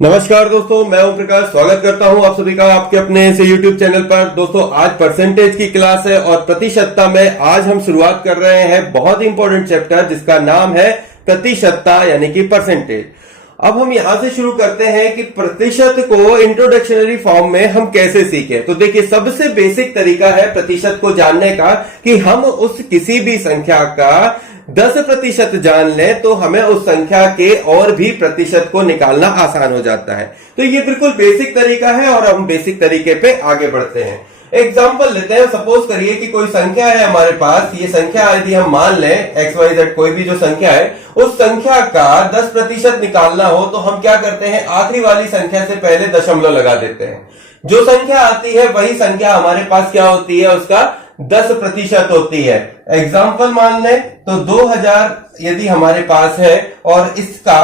नमस्कार दोस्तों, मैं ओम प्रकाश स्वागत करता हूं आप सभी का आपके अपने से यूट्यूब चैनल पर। दोस्तों, आज परसेंटेज की क्लास है और प्रतिशतता में आज हम शुरुआत कर रहे हैं बहुत इंपॉर्टेंट चैप्टर जिसका नाम है प्रतिशतता यानी कि परसेंटेज। अब हम यहां से शुरू करते हैं कि प्रतिशत को इंट्रोडक्शनरी फॉर्म में हम कैसे सीखें। तो देखिए, सबसे बेसिक तरीका है प्रतिशत को जानने का कि हम उस किसी भी संख्या का 10% जान लें तो हमें उस संख्या के और भी प्रतिशत को निकालना आसान हो जाता है। तो ये बिल्कुल बेसिक तरीका है और हम बेसिक तरीके पे आगे बढ़ते हैं। एग्जाम्पल लेते हैं। सपोज करिए कि कोई संख्या है हमारे पास। ये संख्या यदि हम मान लें XYZ कोई भी जो संख्या है, उस संख्या का 10% निकालना हो तो हम क्या करते हैं, आखिरी वाली संख्या से पहले दशमलव लगा देते हैं। जो संख्या आती है वही संख्या हमारे पास क्या होती है, उसका 10% होती है। एग्जाम्पल मान लें तो 2000 यदि हमारे पास है और इसका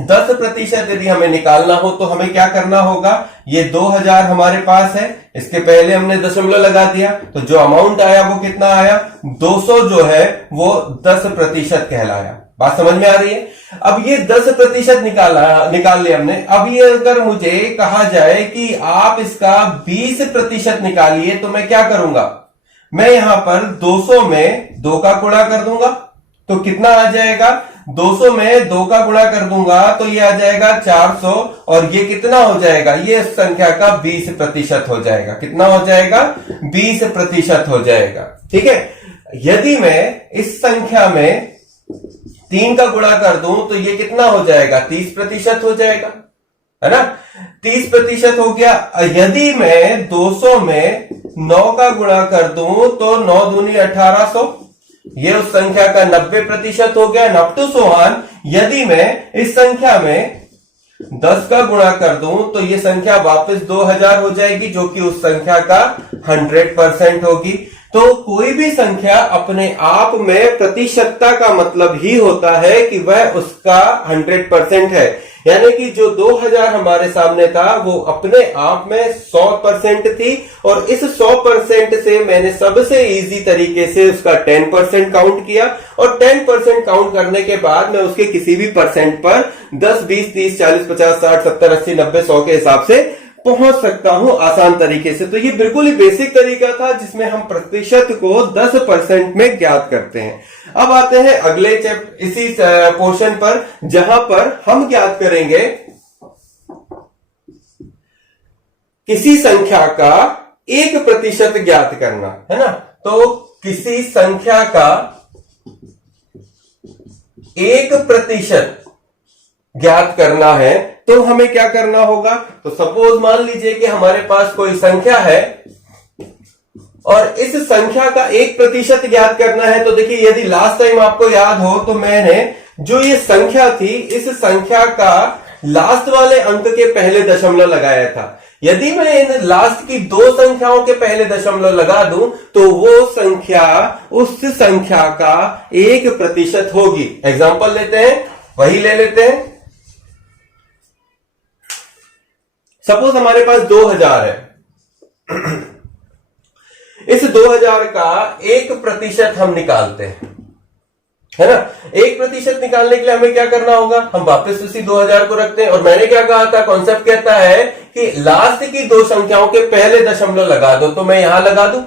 10% यदि हमें निकालना हो तो हमें क्या करना होगा। ये 2000 हमारे पास है, इसके पहले हमने दशमलव लगा दिया तो जो अमाउंट आया वो कितना आया, 200 जो है वो 10% कहलाया। बात समझ में आ रही है। अब ये 10% निकाल लिया हमने। अब ये अगर मुझे कहा जाए कि आप इसका 20% निकालिए तो मैं क्या करूंगा, मैं यहां पर 200 में 2 का गुणा कर दूंगा तो कितना आ जाएगा, 200 में 2 का गुणा कर दूंगा तो ये आ जाएगा 400 और ये कितना हो जाएगा, ये संख्या का 20% हो जाएगा। कितना हो जाएगा, 20% हो जाएगा। ठीक है। यदि मैं इस संख्या में 3 का गुणा कर दूं तो ये कितना हो जाएगा, 30% हो जाएगा, है ना। 30% हो गया। यदि मैं 200 में 9 का गुणा कर दूं तो 9 दूनी 1800, ये उस संख्या का 90% हो गया। नप टू सोहान यदि मैं इस संख्या में 10 का गुणा कर दूं तो ये संख्या वापस 2000 हो जाएगी जो कि उस संख्या का 100% होगी। तो कोई भी संख्या अपने आप में प्रतिशतता का मतलब ही होता है कि वह उसका 100% है। यानी कि जो 2000 हमारे सामने था वो अपने आप में 100% थी और इस 100% से मैंने सबसे इजी तरीके से उसका 10% काउंट किया और 10% काउंट करने के बाद मैं उसके किसी भी परसेंट पर 10, 20, 30, 40, 50, 60, 70, 80, 90, 100 के हिसाब से पहुंच सकता हूं आसान तरीके से। तो ये बिल्कुल ही बेसिक तरीका था जिसमें हम प्रतिशत को 10% में ज्ञात करते हैं। अब आते हैं अगले चैप्टर इसी पोर्शन पर जहां पर हम ज्ञात करेंगे किसी संख्या का 1% ज्ञात करना, है ना। तो किसी संख्या का 1% ज्ञात करना है तो हमें क्या करना होगा। तो सपोज मान लीजिए कि हमारे पास कोई संख्या है और इस संख्या का 1% ज्ञात करना है। तो देखिए, यदि लास्ट टाइम आपको याद हो तो मैंने जो ये संख्या थी, इस संख्या का लास्ट वाले अंक के पहले दशमलव लगाया था। यदि मैं इन लास्ट की 2 संख्याओं के पहले दशमलव लगा दूं तो वो संख्या उस संख्या का 1% होगी। एग्जाम्पल लेते हैं, वही ले लेते हैं। सपोज हमारे पास 2000 है। इस 2000 का 1% हम निकालते हैं, है ना। 1% निकालने के लिए हमें क्या करना होगा, हम वापस उसी 2000 को रखते हैं। और मैंने क्या कहा था, कॉन्सेप्ट कहता है कि लास्ट की 2 संख्याओं के पहले दशमलव लगा दो। तो मैं यहां लगा दूं।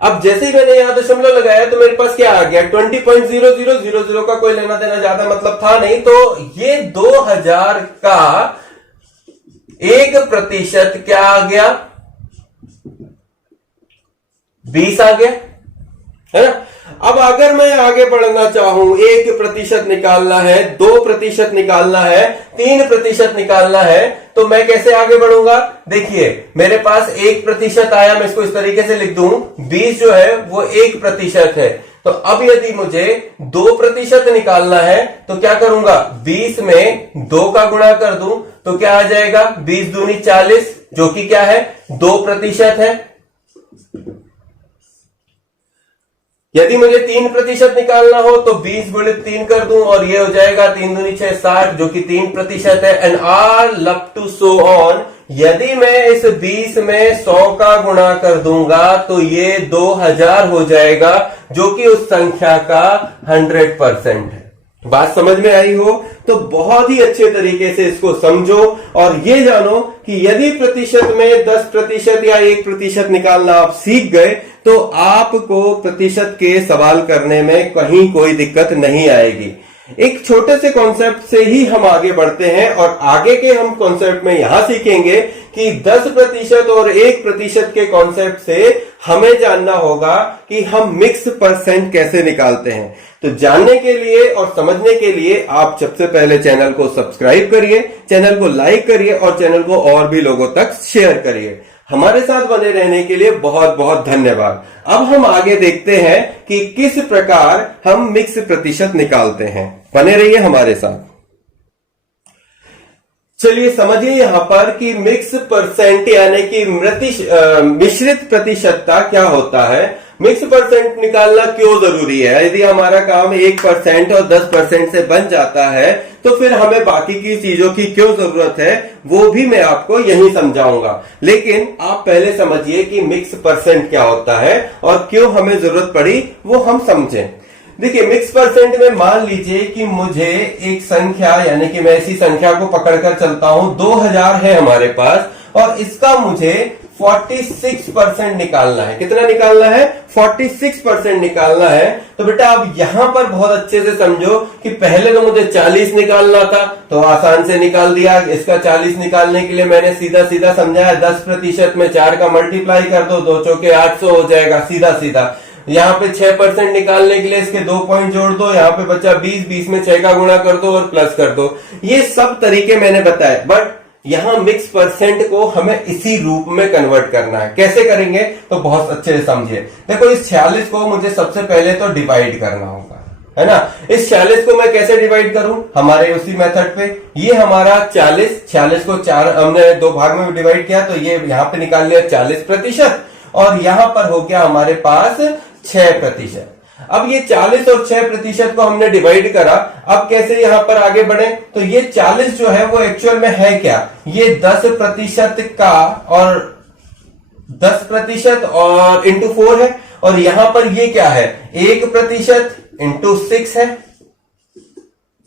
अब जैसे ही मैंने यहां दशमलव लगाया तो मेरे पास क्या आ गया, 20.0000 का कोई लेना देना ज्यादा मतलब था नहीं। तो ये 2000 का 1% क्या आ गया, 20 आ गया, है ना। अब अगर मैं आगे बढ़ना चाहूं, 1% निकालना है, 2% निकालना है, 3% निकालना है, तो मैं कैसे आगे बढ़ूंगा। देखिए, मेरे पास 1% आया, मैं इसको इस तरीके से लिख दूं, 20 जो है वो 1% है। तो अब यदि मुझे 2% निकालना है तो क्या करूंगा, 20 में 2 का गुणा कर दूं तो क्या आ जाएगा, 20 दूनी 40 जो कि क्या है, 2% है। यदि मुझे 3% निकालना हो तो 20 गुणित 3 कर दूं और ये हो जाएगा 3 दूनी 6, 60 जो कि 3% है। And are love to so on. यदि मैं इस 20 में 100 का गुणा कर दूंगा तो ये 2000 हो जाएगा जो कि उस संख्या का 100% है। बात समझ में आई हो तो बहुत ही अच्छे तरीके से इसको समझो और ये जानो कि यदि प्रतिशत में 10% या 1% निकालना आप सीख गए तो आपको प्रतिशत के सवाल करने में कहीं कोई दिक्कत नहीं आएगी। एक छोटे से कॉन्सेप्ट से ही हम आगे बढ़ते हैं और आगे के हम कॉन्सेप्ट में यहां सीखेंगे कि 10% और 1% के कॉन्सेप्ट से हमें जानना होगा कि हम मिक्स परसेंट कैसे निकालते हैं। तो जानने के लिए और समझने के लिए आप सबसे पहले चैनल को सब्सक्राइब करिए, चैनल को लाइक करिए और चैनल को और भी लोगों तक शेयर करिए। हमारे साथ बने रहने के लिए बहुत बहुत धन्यवाद। अब हम आगे देखते हैं कि किस प्रकार हम मिक्स प्रतिशत निकालते हैं। बने रहिए हमारे साथ। चलिए समझिए यहां पर कि मिक्स परसेंट यानी कि मिश्रित प्रतिशतता क्या होता है। मिक्स परसेंट निकालना क्यों जरूरी है? यदि हमारा काम 1% और 10% से बन जाता है तो फिर हमें बाकी की चीजों की क्यों जरूरत है, वो भी मैं आपको यही समझाऊंगा। लेकिन आप पहले समझिए कि मिक्स परसेंट क्या होता है और क्यों हमें जरूरत पड़ी वो हम समझें। देखिए मिक्स परसेंट में मान लीजिए कि मुझे एक संख्या यानी कि मैं इसी संख्या को पकड़कर चलता हूं, 2000 है हमारे पास और इसका मुझे 46% निकालना है। कितना निकालना है? 46% निकालना है। तो बेटा अब यहां पर बहुत अच्छे से समझो कि पहले तो मुझे 40 निकालना था तो आसान से निकाल दिया। इसका 40 निकालने के लिए मैंने सीधा सीधा समझाया 10% में 4 का मल्टीप्लाई कर दो, 2 चौके 800 हो जाएगा सीधा सीधा। यहाँ पे 6% निकालने के लिए इसके 2 पॉइंट जोड़ दो, यहाँ पे बचा 20, 20 में 6 का गुणा कर दो और प्लस कर दो। ये सब तरीके मैंने बताए, बट यहां मिक्स परसेंट को हमें इसी रूप में कन्वर्ट करना है। कैसे करेंगे तो बहुत अच्छे से समझिए। देखो इस 46 को मुझे सबसे पहले तो डिवाइड करना होगा, है ना। इस 46 को मैं कैसे डिवाइड करूं? हमारे उसी मेथड पे। ये हमारा 46 को 4 हमने 2 भाग में डिवाइड किया तो ये यहां पे निकाल लिया 40% और यहां पर हो गया हमारे पास 6%। अब ये 40 और 6% को हमने डिवाइड करा। अब कैसे यहां पर आगे बढ़े तो ये 40 जो है वो एक्चुअल में है क्या? ये 10% का और 10% और इंटू 4 है और यहां पर ये क्या है? 1% इंटू 6 है।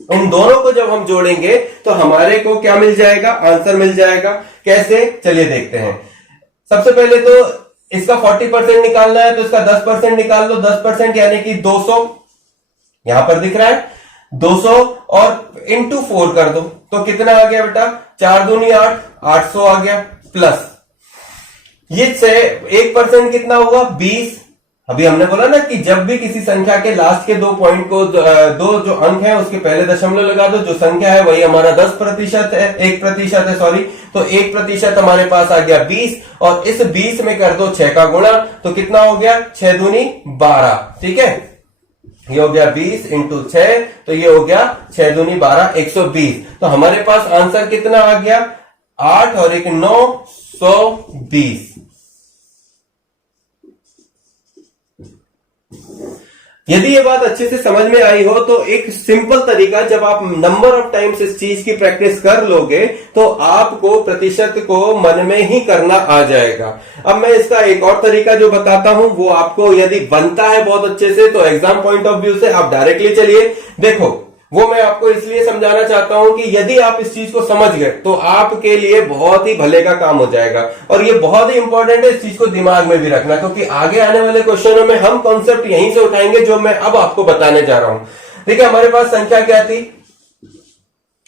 इन दोनों को जब हम जोड़ेंगे तो हमारे को क्या मिल जाएगा? आंसर मिल जाएगा। कैसे? चलिए देखते हैं। सबसे पहले तो इसका 40% निकालना है तो इसका 10% निकाल लो। 10% यानी कि 200, यहां पर दिख रहा है 200 और इंटू 4 कर दो तो कितना आ गया बेटा? 4 दूनी 8, 800 आ गया प्लस ये 1% कितना हुआ? 20। अभी हमने बोला ना कि जब भी किसी संख्या के लास्ट के 2 पॉइंट को 2 जो अंक है उसके पहले दशमलव लगा दो। जो संख्या है वही हमारा 10% है, 1% है सॉरी। तो 1% हमारे पास आ गया 20 और इस 20 में कर दो 6 का गुणा तो कितना हो गया? 6 दूनी 12। ठीक है, ये हो गया 20 इंटू 6 तो ये हो गया 6 दूनी 12, 120। तो हमारे पास आंसर कितना आ गया? 8 और 1 9, 120। यदि ये बात अच्छे से समझ में आई हो तो एक सिंपल तरीका, जब आप नंबर ऑफ टाइम्स इस चीज की प्रैक्टिस कर लोगे तो आपको प्रतिशत को मन में ही करना आ जाएगा। अब मैं इसका एक और तरीका जो बताता हूं वो आपको यदि बनता है बहुत अच्छे से तो एग्जाम पॉइंट ऑफ व्यू से आप डायरेक्टली चलिए देखो। वो मैं आपको इसलिए समझाना चाहता हूं कि यदि आप इस चीज को समझ गए तो आपके लिए बहुत ही भले का काम हो जाएगा। और ये बहुत ही इंपॉर्टेंट है, इस चीज को दिमाग में भी रखना, क्योंकि आगे आने वाले क्वेश्चनों में हम कॉन्सेप्ट यहीं से उठाएंगे जो मैं अब आपको बताने जा रहा हूं। देखिए हमारे पास संख्या क्या थी?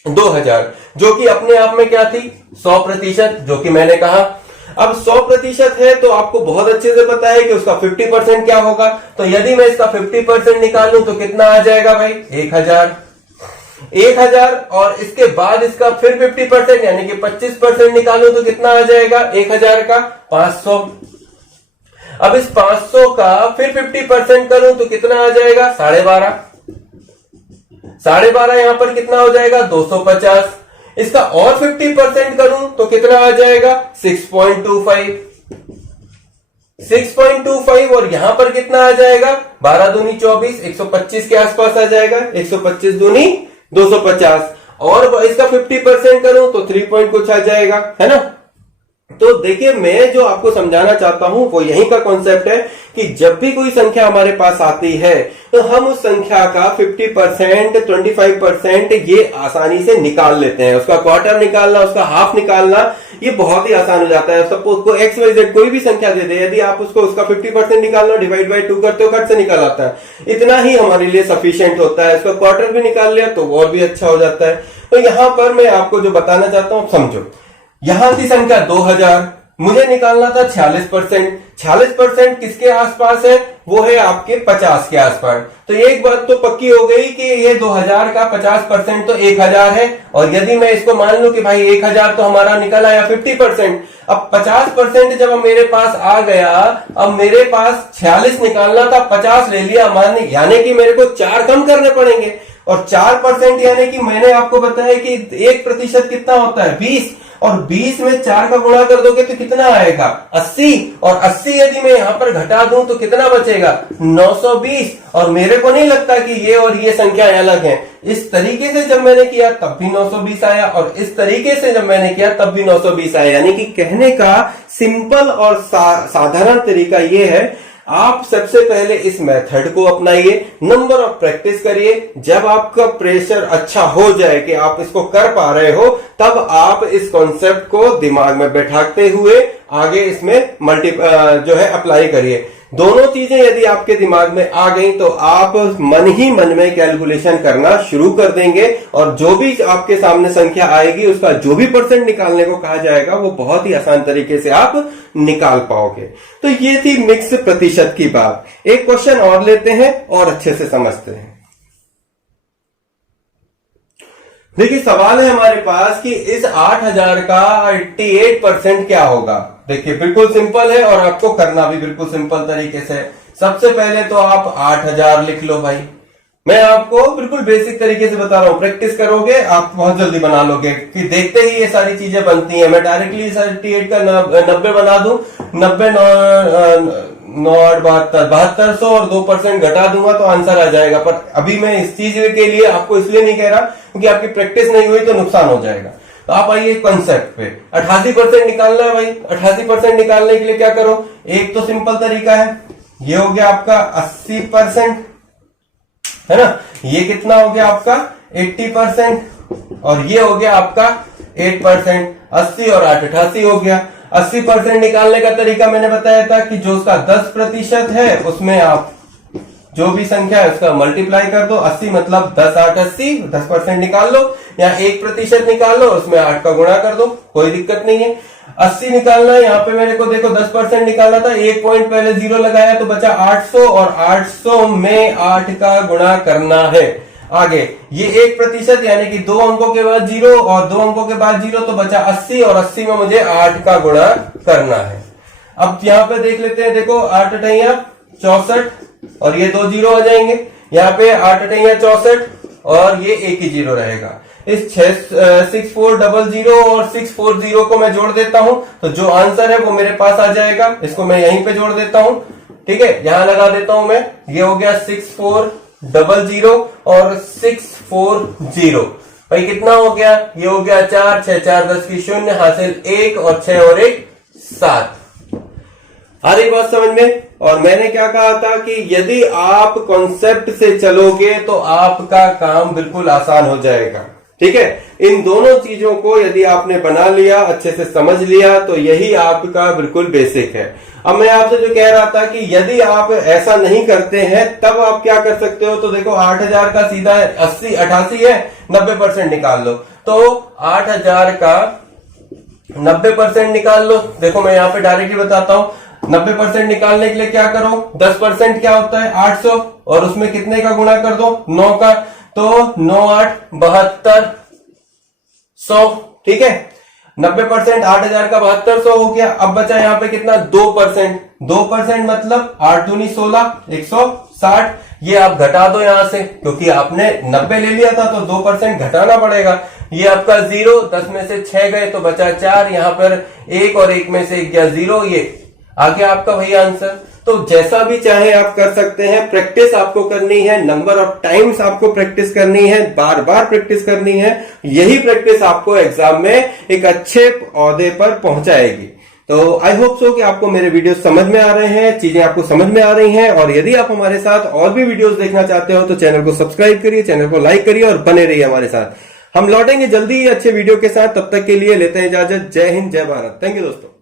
2000, जो कि अपने आप में क्या थी? 100%, जो कि मैंने कहा। अब 100% है तो आपको बहुत अच्छे से पता है कि उसका 50% क्या होगा। तो यदि मैं इसका 50% निकालूं तो कितना आ जाएगा भाई? 1000 और इसके बाद इसका फिर 50% यानी कि 25% निकालूं तो कितना आ जाएगा? 1000 का 500। अब इस 500 का फिर 50% करूं तो कितना आ जाएगा? 12.5। 12.5 यहां पर कितना हो जाएगा? 250। इसका और 50% करूं तो कितना आ जाएगा? 6.25। 6.25 और यहां पर कितना आ जाएगा? 12 दूनी 24, 125 के आसपास आ जाएगा। 125 दूनी 250 और इसका 50% करूं तो 3 पॉइंट कुछ आ जाएगा, है ना। तो देखिए, मैं जो आपको समझाना चाहता हूं वो यही का कॉन्सेप्ट है कि जब भी कोई संख्या हमारे पास आती है तो हम उस संख्या का 50%, 25% ये आसानी से निकाल लेते हैं। उसका क्वार्टर निकालना, उसका हाफ निकालना, ये बहुत ही आसान हो जाता है। सपोज को एक्स वाई जेड कोई भी संख्या दे दे, यदि आप उसको उसका 50% निकालना, डिवाइड बाई 2 करते हो, कट से निकाल आता है। इतना ही हमारे लिए सफिशिएंट होता है। उसका क्वार्टर भी निकाल लिया तो और भी अच्छा हो जाता है। तो यहां पर मैं आपको जो बताना चाहता हूं, समझो। यहां की संख्या 2000, मुझे निकालना था 46%। 46% किसके आसपास है? वो है आपके 50 के आसपास। तो एक बात तो पक्की हो गई कि ये 2000 का 50% तो 1000 है। और यदि मैं इसको मान लूं कि भाई 1000 तो हमारा निकल आया 50%, अब 50% जब मेरे पास आ गया, अब मेरे पास 46 निकालना था, 50 ले लिया मान, यानी कि मेरे को 4 कम करने पड़ेंगे। और 4% यानी कि मैंने आपको बताया कि 1% कितना होता है? 20। और 20 में 4 का गुणा कर दोगे तो कितना आएगा? 80। और 80 यदि मैं यहां पर घटा दूं तो कितना बचेगा? 920। और मेरे को नहीं लगता कि ये और ये संख्याएं अलग हैं। इस तरीके से जब मैंने किया तब भी 920 आया, और इस तरीके से जब मैंने किया तब भी 920 आया। यानी कि कहने का सिंपल और साधारण तरीका ये है, आप सबसे पहले इस मेथड को अपनाइए, नंबर ऑफ प्रैक्टिस करिए। जब आपका प्रेशर अच्छा हो जाए कि आप इसको कर पा रहे हो, तब आप इस कॉन्सेप्ट को दिमाग में बैठाते हुए आगे इसमें जो है अप्लाई करिए। दोनों चीजें यदि आपके दिमाग में आ गई तो आप मन ही मन में कैलकुलेशन करना शुरू कर देंगे, और जो भी आपके सामने संख्या आएगी उसका जो भी परसेंट निकालने को कहा जाएगा वो बहुत ही आसान तरीके से आप निकाल पाओगे। तो ये थी मिक्स प्रतिशत की बात। एक क्वेश्चन और लेते हैं और अच्छे से समझते हैं। देखिए, सवाल है हमारे पास कि इस 8000 का 88% क्या होगा। देखिए, बिल्कुल सिंपल है और आपको करना भी बिल्कुल सिंपल तरीके से। सबसे पहले तो आप 8000 लिख लो भाई। मैं आपको बिल्कुल बेसिक तरीके से बता रहा हूं, प्रैक्टिस करोगे आप बहुत जल्दी बना लोगे कि देखते ही ये सारी चीजें बनती हैं। मैं डायरेक्टली 88 का 90 बना दूं, 90 7200 और 2% घटा दूंगा तो आंसर आ जाएगा। पर अभी मैं इस चीज के लिए आपको इसलिए नहीं कह रहा क्योंकि आपकी प्रैक्टिस नहीं हुई तो नुकसान हो जाएगा। तो आप आइए कॉन्सेप्ट पे। 88% निकालना है भाई। 88% निकालने के लिए क्या करो? एक तो सिंपल तरीका है, ये हो गया आपका 80%, है ना। ये कितना हो गया आपका? 80%। और ये हो गया आपका 8%। 80 और 8 88 हो गया। 80% निकालने का तरीका मैंने बताया था कि जो उसका 10% है उसमें आप जो भी संख्या है उसका मल्टीप्लाई कर दो। 80 मतलब 10 8 80, 10% निकाल लो, या 1% निकाल लो, उसमें 8 का गुणा कर दो, कोई दिक्कत नहीं है। 80 निकालना है, यहाँ पे मेरे को देखो 10% निकालना था, एक पॉइंट पहले 0 लगाया तो बचा 800, और 800 में 8 का गुणा करना है। आगे ये 1% यानी कि 2 अंकों के बाद 0 और 2 अंकों के बाद 0, तो बचा 80, और 80 में मुझे 8 का गुणा करना है। अब यहाँ पे देख लेते हैं, देखो 8 अठैया 64 और ये 2 0 हो जाएंगे। यहाँ पे 8 अठैया 64 और ये एक ही 0 रहेगा। इस 6400 और 640 को मैं जोड़ देता हूं तो जो आंसर है वो मेरे पास आ जाएगा। इसको मैं यहीं पे जोड़ देता हूं, ठीक है, यहां लगा देता हूं मैं। ये हो गया 6400 और 640। भाई कितना हो गया? ये हो गया 4 6 4 10 की 0 हासिल 1 और 6 और 1 7। आ रही बात समझ में? और मैंने क्या कहा था कि यदि आप कॉन्सेप्ट से चलोगे तो आपका काम बिल्कुल आसान हो जाएगा। ठीक है, इन दोनों चीजों को यदि आपने बना लिया, अच्छे से समझ लिया, तो यही आपका बिल्कुल बेसिक है। अब मैं आपसे जो कह रहा था कि यदि आप ऐसा नहीं करते हैं तब आप क्या कर सकते हो, तो देखो 8000 का सीधा 88 है, 90% निकाल लो। तो 8000 का 90% निकाल लो। देखो मैं यहाँ पे डायरेक्टली बताता हूं, 90% निकालने के लिए क्या करो? 10% क्या होता है? 800, और उसमें कितने का गुणा कर दो? 9 का, तो 9 8 72 100। ठीक है, 90% 8000 का 7200 हो गया। अब बचा यहाँ पे कितना? 2%। 2% मतलब 8 दूनी 16, 160। ये आप घटा दो यहां से, क्योंकि आपने 90 ले लिया था तो 2% घटाना पड़ेगा। ये आपका 0, 10 में से 6 गए तो बचा 4, यहां पर 1 और 1 में से 1 गया 0, ये आ गया आपका वही आंसर। तो जैसा भी चाहे आप कर सकते हैं। प्रैक्टिस आपको करनी है, नंबर ऑफ टाइम्स आपको प्रैक्टिस करनी है, बार बार प्रैक्टिस करनी है। यही प्रैक्टिस आपको एग्जाम में एक अच्छे ओहदे पर पहुंचाएगी। तो आई होप सो कि आपको मेरे वीडियो समझ में आ रहे हैं, चीजें आपको समझ में आ रही हैं। और यदि आप हमारे साथ और भी वीडियोस देखना चाहते हो तो चैनल को सब्सक्राइब करिए, चैनल को लाइक करिए और बने रहिए हमारे साथ। हम लौटेंगे जल्दी ही अच्छे वीडियो के साथ। तब तक के लिए लेते हैं इजाजत। जय हिंद, जय भारत। थैंक यू दोस्तों।